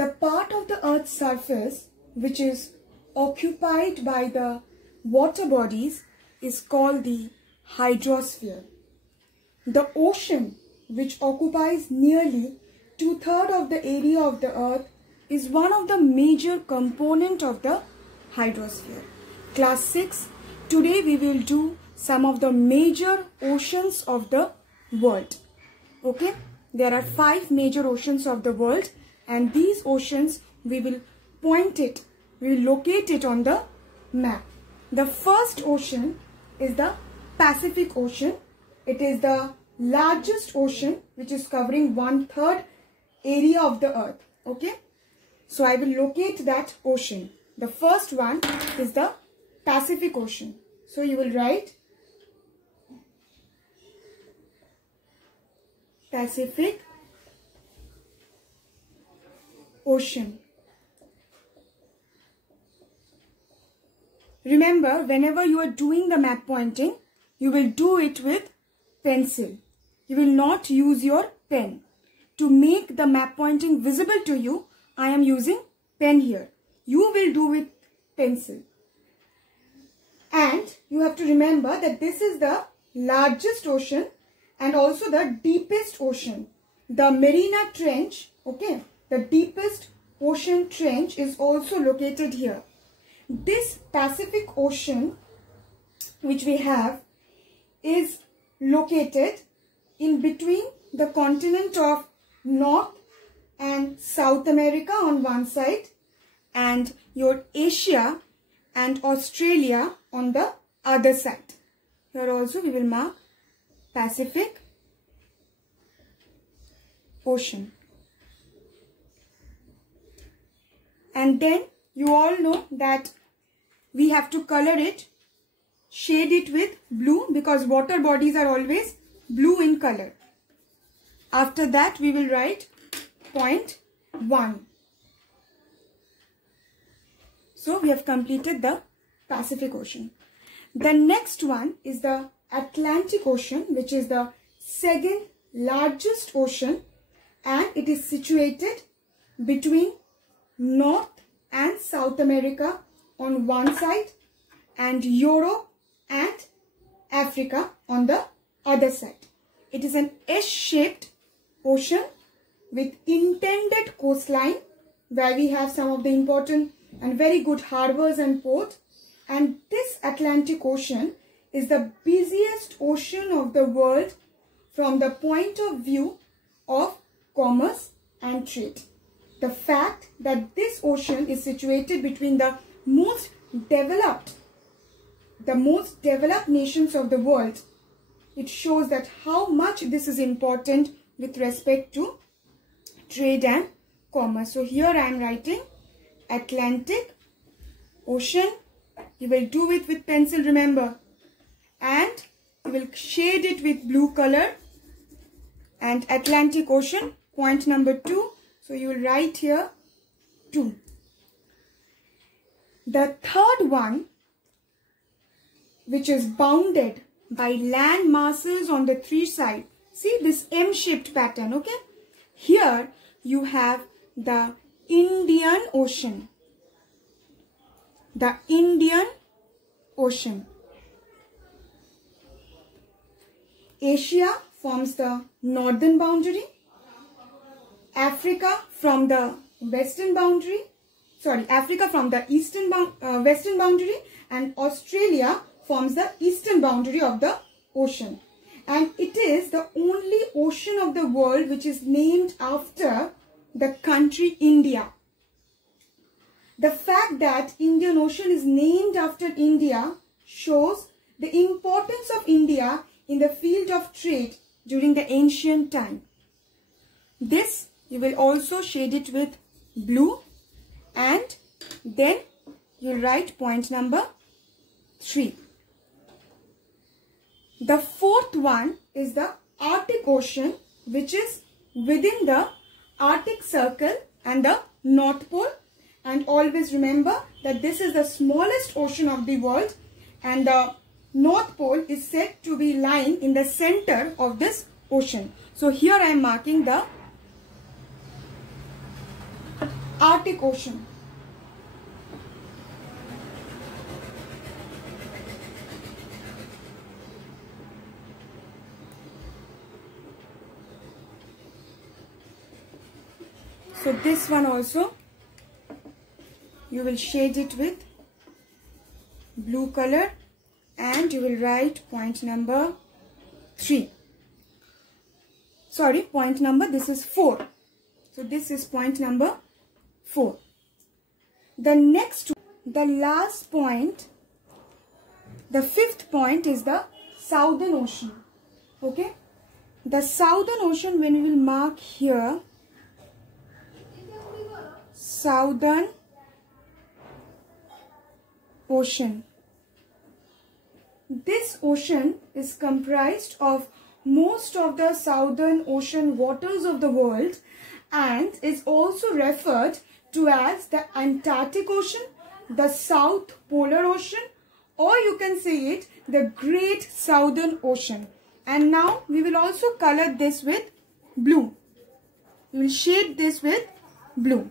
The part of the Earth's surface which is occupied by the water bodies is called the hydrosphere. The ocean, which occupies nearly 2/3 of the area of the Earth, is one of the major components of the hydrosphere. Class 6, today we will do some of the major oceans of the world. Okay, there are 5 major oceans of the world, and these oceans we will locate it on the map. The first ocean is the Pacific Ocean. It is the largest ocean which is covering 1/3 area of the Earth. Okay, so I will locate that ocean. The first one is the Pacific Ocean. So you will write Pacific Ocean. Remember, whenever you are doing the map pointing, you will do it with pencil. You will not use your pen. To make the map pointing visible to you, I am using pen here. You will do with pencil. And you have to remember that this is the largest ocean and also the deepest ocean. The Mariana Trench, okay, the deepest ocean trench is also located here. This Pacific Ocean, which we have, is located in between the continent of North and South America on one side, and your Asia and Australia on the other side. Here also we will mark Pacific Ocean. And then you all know that we have to color it, shade it with blue, because water bodies are always blue in color. After that we will write point 1. So we have completed the Pacific Ocean. The next one is the Atlantic Ocean, which is the second largest ocean, and it is situated between North and South America on one side and Europe and Africa on the other side. It is an S-shaped ocean with intended coastline where we have some of the important and very good harbors and ports. And this Atlantic Ocean is the busiest ocean of the world from the point of view of commerce and trade. The fact that this ocean is situated between the most developed nations of the world, it shows that how much this is important with respect to trade and commerce. So here I am writing Atlantic Ocean. You will do it with pencil, remember, and you will shade it with blue color. And Atlantic Ocean, point number 2. So you will write here 2. The third one, which is bounded by land masses on the 3 sides. See this M-shaped pattern, okay? Here you have the Indian Ocean. The Indian Ocean. Asia forms the northern boundary. Africa from the western boundary. Africa from the western boundary, and Australia forms the eastern boundary of the ocean. And it is the only ocean of the world which is named after the country India. The fact that Indian Ocean is named after India shows the importance of India in the field of trade during the ancient time. This you will also shade it with blue, and then you write point number 3. The fourth one is the Arctic Ocean, which is within the Arctic Circle and the North Pole. And always remember that this is the smallest ocean of the world, and the North Pole is said to be lying in the center of this ocean. So here I am marking the Arctic Ocean. So this one also, you will shade it with blue color and you will write point number 3. Sorry, point number, this is 4. So this is point number 4. The next, the last point, the 5th point is the Southern Ocean. Okay. The Southern Ocean, when we will mark here, Southern Ocean. This ocean is comprised of most of the Southern Ocean waters of the world and is also referred to as the Antarctic Ocean, the South Polar Ocean, or you can say it the Great Southern Ocean. And now we will also color this with blue. We will shade this with blue.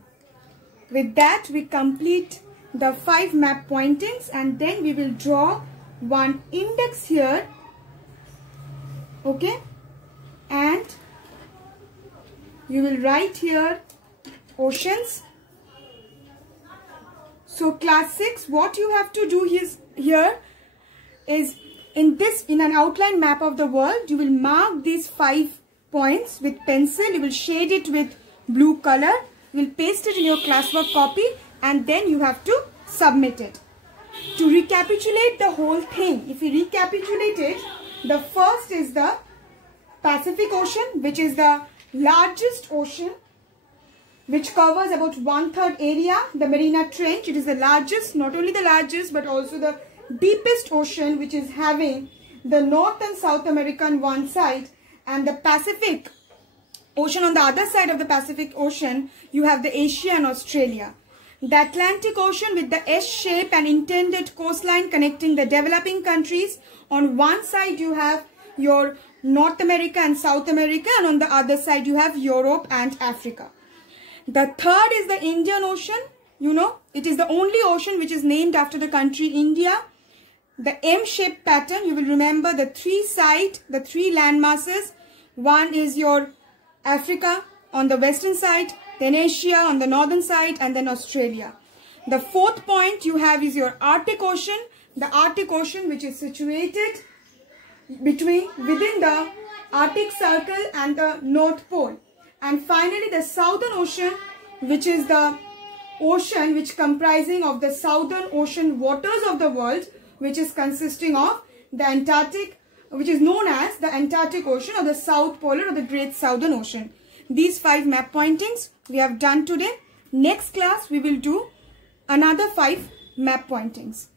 With that we complete the 5 map pointings and then we will draw one index here. Okay, and you will write here oceans. So class 6, what you have to do is here is in an outline map of the world, you will mark these 5 points with pencil. You will shade it with blue color. You will paste it in your classwork copy and then you have to submit it. To recapitulate the whole thing, if we recapitulate it, the first is the Pacific Ocean, which is the largest ocean, which covers about 1/3 area. The Mariana Trench, it is the largest, not only the largest but also the deepest ocean, which is having the North and South America on one side and the Pacific Ocean on the other side of the Pacific Ocean. You have the Asia and Australia. The Atlantic Ocean with the S shape and intended coastline connecting the developing countries. On one side you have your North America and South America, and on the other side you have Europe and Africa. The third is the Indian Ocean. You know, it is the only ocean which is named after the country India. The M-shaped pattern, you will remember the 3 land masses. One is your Africa on the western side, then Asia on the northern side, and then Australia. The 4th point you have is your Arctic Ocean. The Arctic Ocean, which is situated within the Arctic Circle and the North Pole. And finally the Southern Ocean, which is the ocean which comprising of the Southern Ocean waters of the world, which is consisting of the Antarctic, which is known as the Antarctic Ocean or the South Polar or the Great Southern Ocean. These 5 map pointings we have done today. Next class we will do another 5 map pointings.